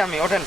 আমি ওঠেন।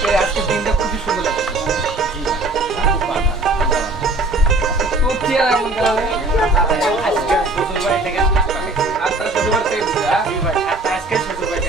হ্যাঁ আজকে দিনটা খুবই সুন্দর লাগছে। খুব চেয়ার এমন গেলে আজকে শ্বশুর বাড়ি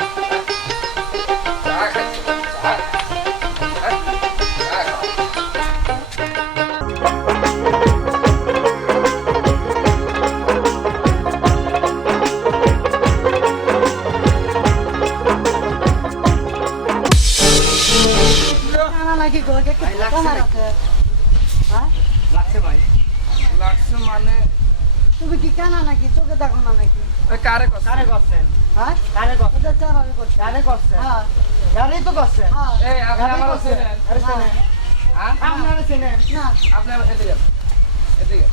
চোখে দেখো না নাকি? ওই কারে কারে করছেন হ্যাঁ? কারে করছেন ওদের চারাবে করছে। কারে করছেন হ্যাঁ। কারেই তো করছেন হ্যাঁ। এই আপনি আমার চেনেন। আরে চেনেন। হ্যাঁ? আপনারা চেনেন। না। আপনি আমার এদিকে আসুন। এদিকে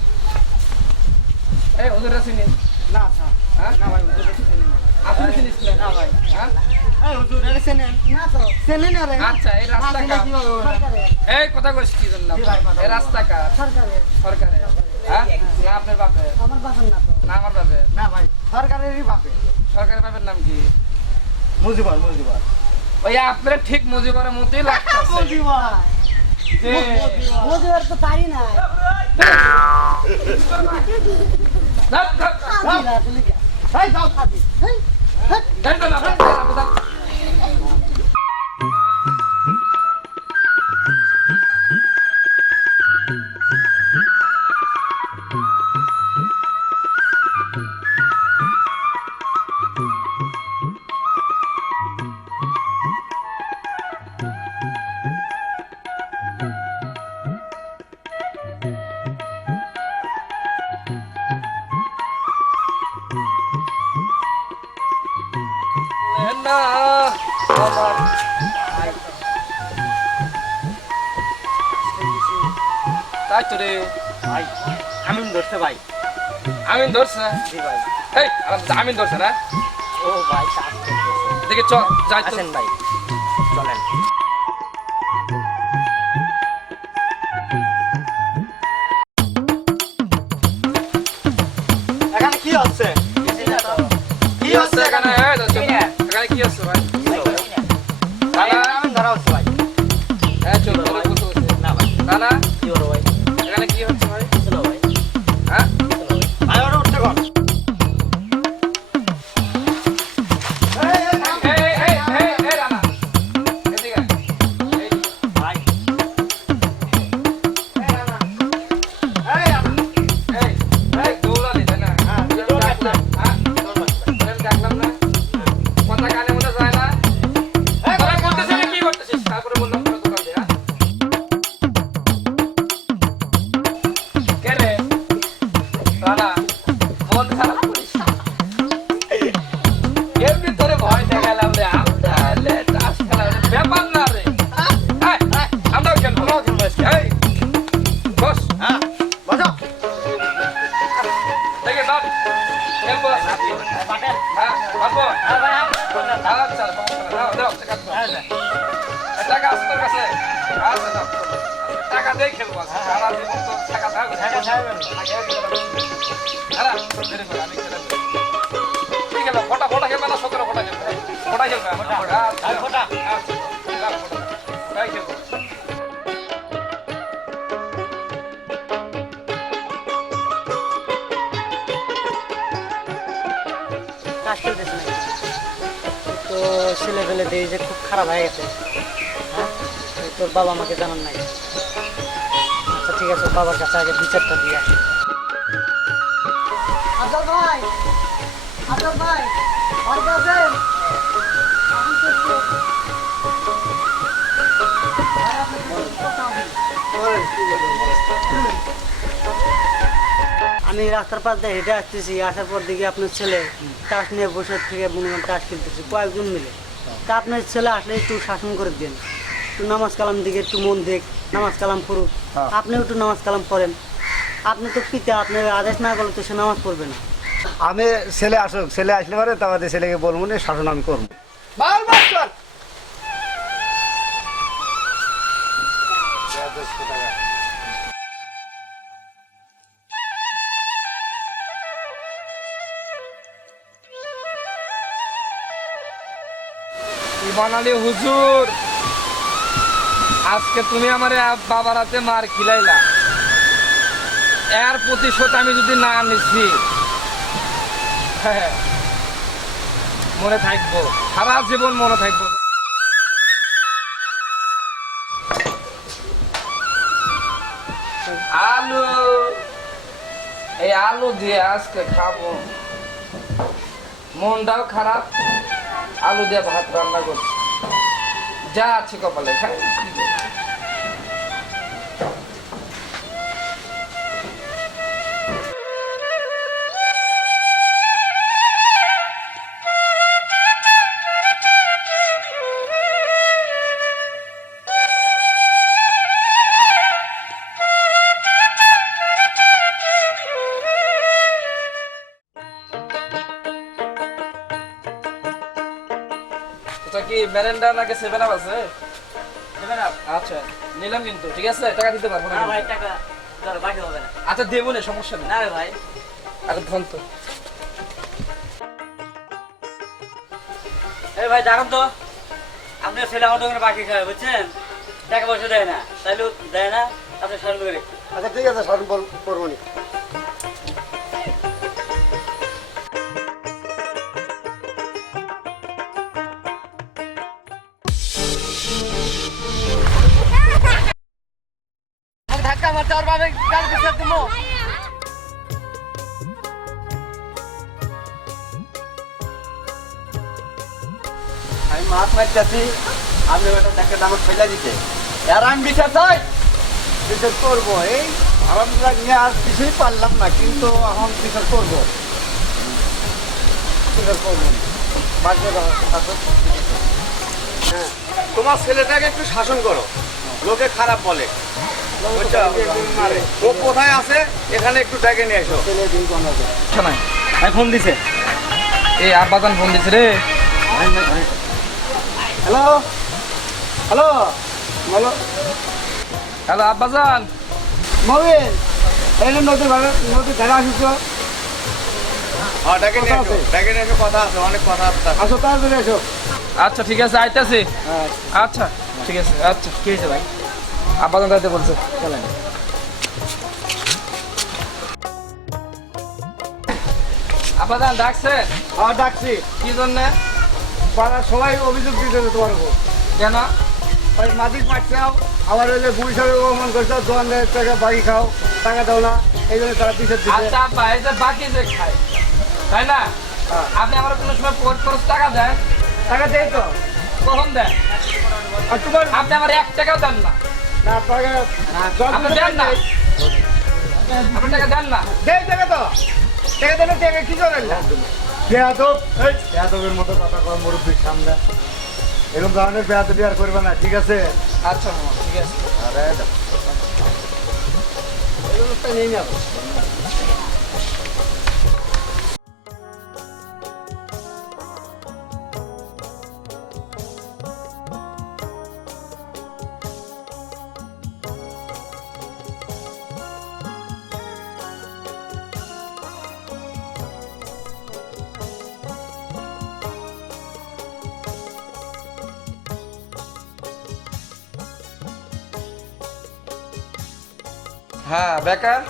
এই ওদেরটা চিনিস? না স্যার হ্যাঁ? না ভাই হুজুর চেনেন আপনি চিনিস না না ভাই। হ্যাঁ? এই হুজুর আরে চেনেন। না তো। চেনেন আরে। আচ্ছা এই রাস্তা চেনে কার কীভাবে বলবেন? সরকারে এই কথা কইস কি জন্য? ভাই, এই রাস্তা কার সরকারে সরকারের। হ্যাঁ? না আপনার বাপের। আমার বাসন না তো। না আমার বাপের না ভাই সরকারেরই বাপে। সরকারের বাপের নাম কি? মুজিবর মুজিবর। ওই আপনার ঠিক মুজিবরের মতোই লাগতেছে। মুজিবর। মুজিবর তো পারি না ধ্যাৎ, ধ্যাৎ, খাবি না তুমি কি? এই যাও আমিন ধরছে এই আমিন ধরছে না। ও ভাই দেখে চল যাই ভাই। চলেন। ছেলে ফেলে দেই যে খুব খারাপ হয়ে গেছে। হ্যাঁ? তোর বাবা আমাকে জানান নাই। আচ্ছা ঠিক আছে বাবার কাছে আগে বিচারটা দিয়ে আসি। ভাই! ভাই! বাড়িতে আছেন। আমি রাস্তার পাশ দিয়ে হেঁটে আসতেছি আসার পর দেখি আপনার ছেলে টাস নিয়ে বসে থেকে মনে করেন টাস খেলতেছে। কয়েকজন মিলে। তা আপনার ছেলে আসলে একটু শাসন করে দেন। একটু নামাজ কালাম দিকে একটু মন দেখ নামাজ কালাম করুক হ্যাঁ। আপনিও একটু নামাজ কালাম করেন আপনি তো পিতা আপনার আদেশ না করলে তো সে নামাজ পড়বে না। আমি ছেলে আসুক ছেলে আসলে পারে আমাদের ছেলেকে বলব না শাসন আমি করব। আলী হুজুর। আজকে তুমি আমার বাবার হাতে মার খিলাইলা। এর প্রতিশোধ আমি যদি না নিছি, মনে থাকব। সারা জীবন মনে থাকব। আলু, এই আলু দিয়ে আজকে খাব। মনটাও খারাপ। আলু দিয়ে ভাত রান্না করছি। যা আছে কপালে খাই। মেরেন্ডা নাকি সেভেন আপ আছে? আচ্ছা নিলাম কিন্তু ঠিক আছে? টাকা দিতে পারব না কিন্তু। টাকা বাকি হবে না। আচ্ছা দেবো না সমস্যা নেই। না রে ভাই। আরে ধন তো। এই ভাই দেখুন তো আপনার ছেলে আমার দোকানে বাকি খাবে বুঝছেন? টাকা পয়সা দেয় না তাইলে দেয় না আপনি স্মরণ করে। আচ্ছা ঠিক আছে শাসন করব আমি মাছ মারতেছি আপনি ওটা দেখে আমার ফেলে দিতে। আর আমি বিচার চাই। বিচার করব এই আলহামদুলিল্লাহ নিয়ে আর কিছুই পারলাম না কিন্তু এখন বিচার করব। বিচার করব। হ্যাঁ তোমার ছেলেটাকে একটু শাসন করো। লোকে খারাপ বলে। ও কোথায় আছে? এখানে একটু ডেকে নিয়ে এসো। ফোন দিছে। এই আব্বাজান ফোন দিছে রে। হ্যালো হ্যালো বলো হ্যালো আব্বাজান মবিন এই যে নদী ভাড়া নদী ঘেরা আসিস আছে? আছে আসো আচ্ছা ঠিক আছে আইতাছি। হ্যাঁ। আচ্ছা ঠিক আছে আচ্ছা কি হয়েছে ভাই? আব্বাজান যাইতে বলছে। চলেন। আব্বাজান ডাকছে হ্যাঁ ডাকছি। কি জন্যে? পাড়ার সবাই অভিযোগ দিতেছে তোমার উপর। কেন? ওই মাটির মারছাও আবার ওই যে গুড়ি সাহেব অপমান করছ দোকানদার টাকা বাকি খাও টাকা দাও না এই জন্য তারা পিছের দিচ্ছে বাকি যে খায় তাই না? হ্যাঁ। আপনি আমার কোনো সময় পোস্ট খরচ টাকা দেন? টাকা দেয় তো। কখন দেন? আর তোমার আপনি আমার এক টাকাও দেন না। না টাকা আপনি দেন না। আপনি টাকা দেন না। দেই টাকা তো। টাকা দিলে টাকা কি করেন বেয়াদব। এই। বেয়াদবের মতো কথা কয় মুরব্বীর সামনে। এরকম ধরনের বেয়াদবি আর করবে না ঠিক আছে? আচ্ছা মামা ঠিক আছে। আরে এগুলো নিয়ে যাব হ্যাঁ বেকার?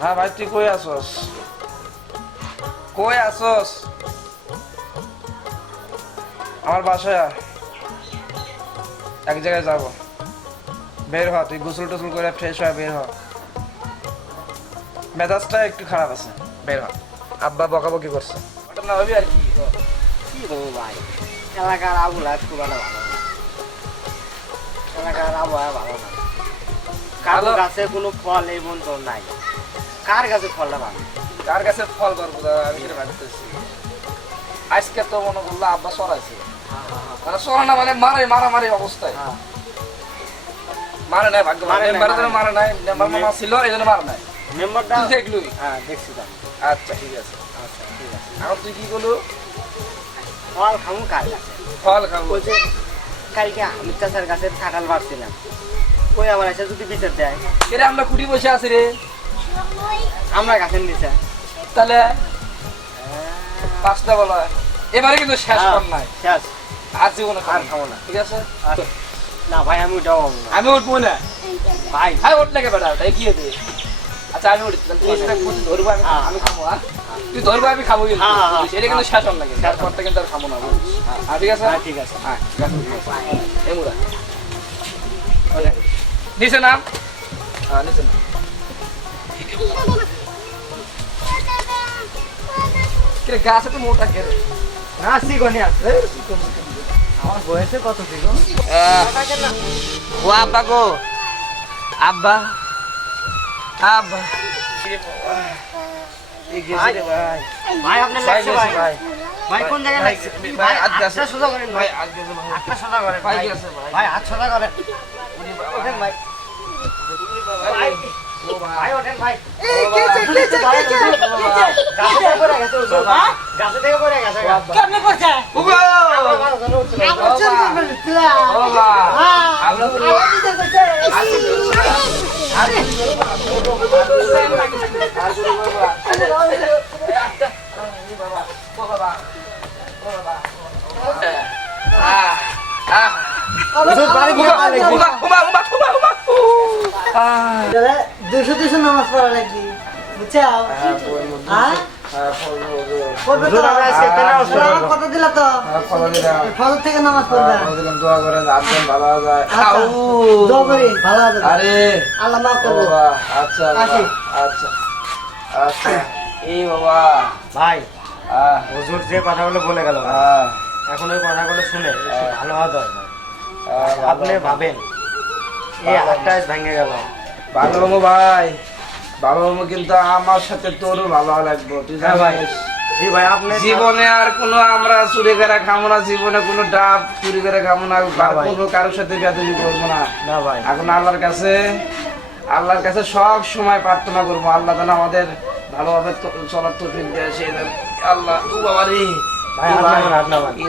হ্যাঁ ভাই, তুই কই আসস কই আসস আমার বাসায় এক জায়গায় যাব। বের হ, তুই গোসল টোসল করে ফ্রেশ হয়ে বের হ। মেজাজটা একটু খারাপ আছে। বের হ। আব্বা বকাবকি করছে। ওটা হবি আর কি? কি বলব ভাই? এলাকার আবহাওয়া খুব একটা ভালো এলাকার আবহাওয়া ভালো না। কারও গাছে কোনো ফল এই মন নাই। কার গাছে ফলটা ভালো কার কাছে ফল করব দাদা? আমি সেটা ভাবতেছি। আজকে তো মনে করল আব্বা সরাইছে। মানে সরানা মানে মারে মারামারি অবস্থায়। হ্যাঁ। মারে নাই ভাগ্য মারে মারে নাই। মেম্বার মামা ছিল এই জন্য মারে নাই। মেম্বারটা দেখলুই হ্যাঁ দেখছি তো। আচ্ছা ঠিক আছে। আচ্ছা ঠিক আছে। এখন তুই কি করলু? ফল খামু কার ফল খাব কালকে আমি চাষার গাছে কাঁঠাল বাড়ছিলাম ওই আমার এসে যদি বিচার দেয়? এরে আমরা কুটি বসে আছি রে। আমরা গাছের নিচে। তাহলে পাঁচটা বলা। এবারে কিন্তু শেষ কর নাই। শেষ। আর জীবনে আর খাব না। ঠিক আছে। না ভাই আমি না। আমি উঠবো না। ভাই। হ্যাঁ ওঠ লাগে বেটা? তাই কি হবে আচ্ছা আমি উঠি তাহলে তুই এসে বসে ধরবো আমি হ্যাঁ। আমি খাব হ্যাঁ? তুই ধরবো আমি খাব কিন্তু। হ্যাঁ, হ্যাঁ, কিন্তু শেষ হল লাগে। তারপর থেকে কিন্তু আর খাব না হ্যাঁ ঠিক আছে? হ্যাঁ ঠিক আছে। হ্যাঁ ঠিক আছে। ঠিক আছে এমুরা নিচে নাম। হ্যাঁ নিচে নাম। কিরে গাছে তো মোটা কেরে না সিগনি আছে। আমার বয়সে কত সিগন ও আব্বা গো। আব্বা। আব্বা। ভাই আপনার লাগছে গেছে ভাই। ভাই। কোন জায়গায় লাগছে? ভাই, আটটা। সোজা করেন ভাই। আটটা সোজা করেন ভাই হাত সোজা করেন। ভাই, ভাই ওঠেন ভাই ও বাবা, গাছে থেকে পড়ে গেছে ওজন। গাছে থেকে পড়ে গেছে গা। ও গো! ও বাবা, আমরা তো আর গুরু বাবা। বাবা, বাবা, বাবা। দুশো দুশো নামাজ পড়া লাগবে। বুঝছ হ্যাঁ, হ্যাঁ হ্যাঁ, দিলা তো? থেকে নামাজ পড়বে। দোয়া করেন, আটজন ভালো যায়। আচ্ছা, দোয়া করি ভালো হবে আরে। আল্লাহ মাফ করব আচ্ছা বাবা, আচ্ছা আচ্ছা। এই বাবা। ভাই আহ, হুজুর যে কথাগুলো বলে গেল এখন ওই কথাগুলো শুনে ভালো হওয়া দরকার। আপনি ভাবেন এই আজ ভেঙে গেল। ভালো হব ভাই ভালো হব কিন্তু আমার সাথে তোরও ভালো লাগবে তুই হ্যাঁ জানিস। জীবনে আর কোনো আমরা চুরি করে খাব না জীবনে কোনো ডাব চুরি করে খাব না কোনো কারোর সাথে বেদবি করব না। এখন আল্লাহর কাছে আল্লাহর কাছে সব সময় প্রার্থনা করব আল্লাহ যেন আমাদের ভালোভাবে চলার দেয় সেই যেন আল্লাহ ও বাবা রে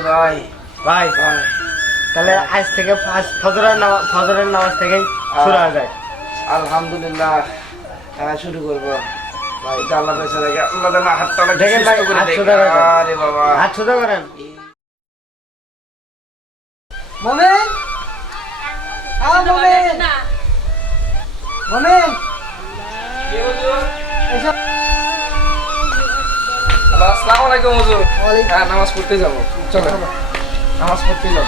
ভাই, ভাই। তাহলে আজ থেকে ফজরের নামাজ ফজরের নামাজ থেকেই শুরু হয়ে যায়। আলহামদুলিল্লাহ। হ্যাঁ শুরু করব। আল্লাহ আল্লাহ। আরে বাবা। করেন। মোমেন হ্যাঁ মোমেন মোমেন আসসালামু আলাইকুম হুজুর। হ্যাঁ নামাজ পড়তে যাব। চলো। নামাজ পড়তে যাব।